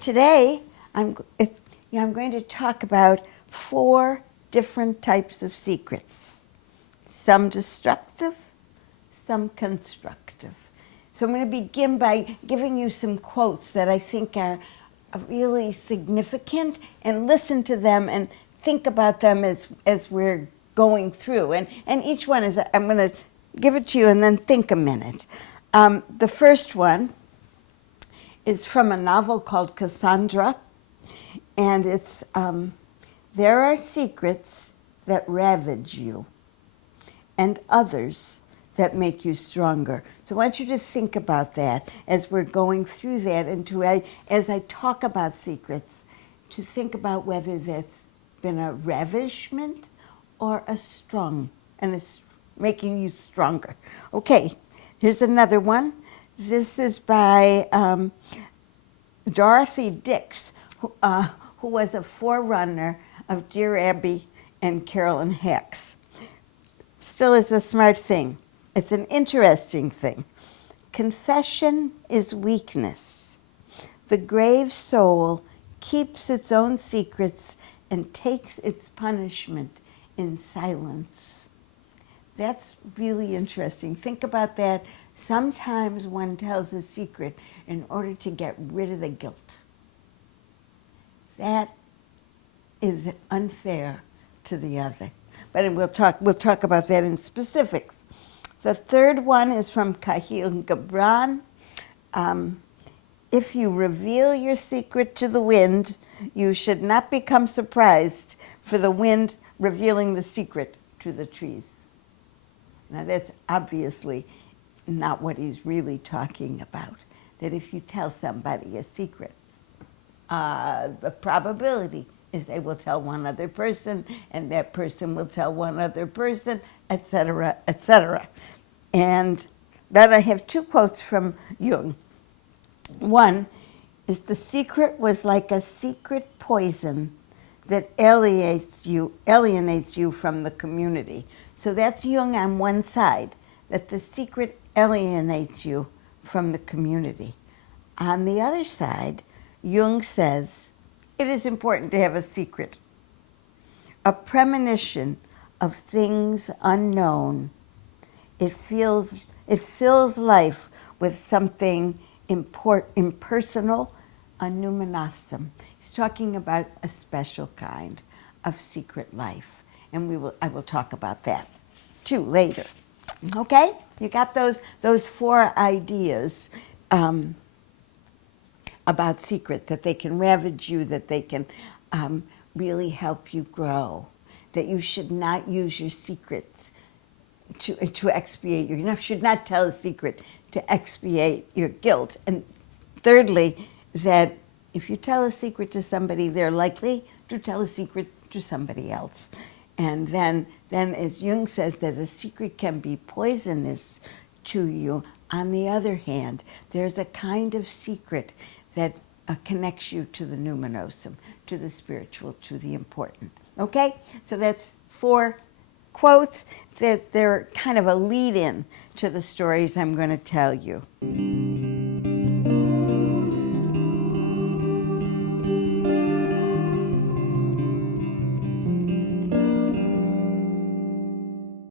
Today, I'm going to talk about 4 different types of secrets. Some destructive, some constructive. So I'm going to begin by giving you some quotes that I think are really significant, and listen to them and think about them as we're going through. And each one is, I'm going to give it to you and then think a minute. The first one is from a novel called Cassandra, and it's, there are secrets that ravage you and others that make you stronger. So I want you to think about that as we're going through that, and as I talk about secrets, to think about whether that's been a ravishment or a strong, and it's making you stronger. Okay, here's another one. This is by Dorothy Dix, who was a forerunner of Dear Abby and Carolyn Hicks. Still, it's a smart thing. It's an interesting thing. Confession is weakness. The grave soul keeps its own secrets and takes its punishment in silence. That's really interesting. Think about that. Sometimes one tells a secret in order to get rid of the guilt. That is unfair to the other. But we'll talk about that in specifics. The third one is from Kahlil Gibran. If you reveal your secret to the wind, you should not become surprised for the wind revealing the secret to the trees. Now that's obviously not what he's really talking about. That if you tell somebody a secret, the probability is they will tell one other person, and that person will tell one other person, etc., etc. And then I have 2 quotes from Jung. One is, the secret was like a secret poison that alienates you from the community. So that's Jung on one side, that the secret alienates you from the community. On the other side, Jung says, it is important to have a secret, a premonition of things unknown. It fills life with something impersonal, a numinosum. He's talking about a special kind of secret life, and I will talk about that too later. Okay, you got those 4 ideas about secret, that they can ravage you, that they can really help you grow, that you should not use your secrets to expiate you should not tell a secret to expiate your guilt. And thirdly, that if you tell a secret to somebody, they're likely to tell a secret to somebody else. And then as Jung says, that a secret can be poisonous to you. On the other hand, there's a kind of secret that connects you to the numinosum, to the spiritual, to the important. Okay? So that's 4 quotes. They're kind of a lead-in to the stories I'm going to tell you.